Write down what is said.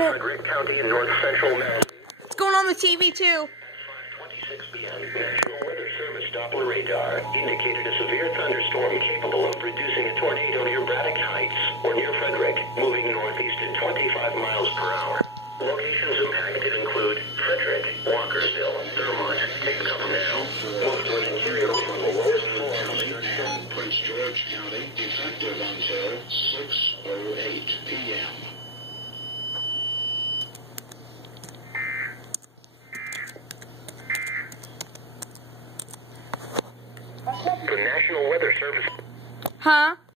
Frederick County in north central Mass. It's going on the TV too. 5:26 p.m. National Weather Service Doppler radar indicated a severe thunderstorm capable of producing a tornado near Braddock Heights or near Frederick, moving northeast at 25 miles per hour. Locations impacted include Frederick, Walkersville, Thermont, Take-Up now. Most was interior from the lowest floor. Prince George County, effective until 6:08 p.m. The National Weather Service. Huh?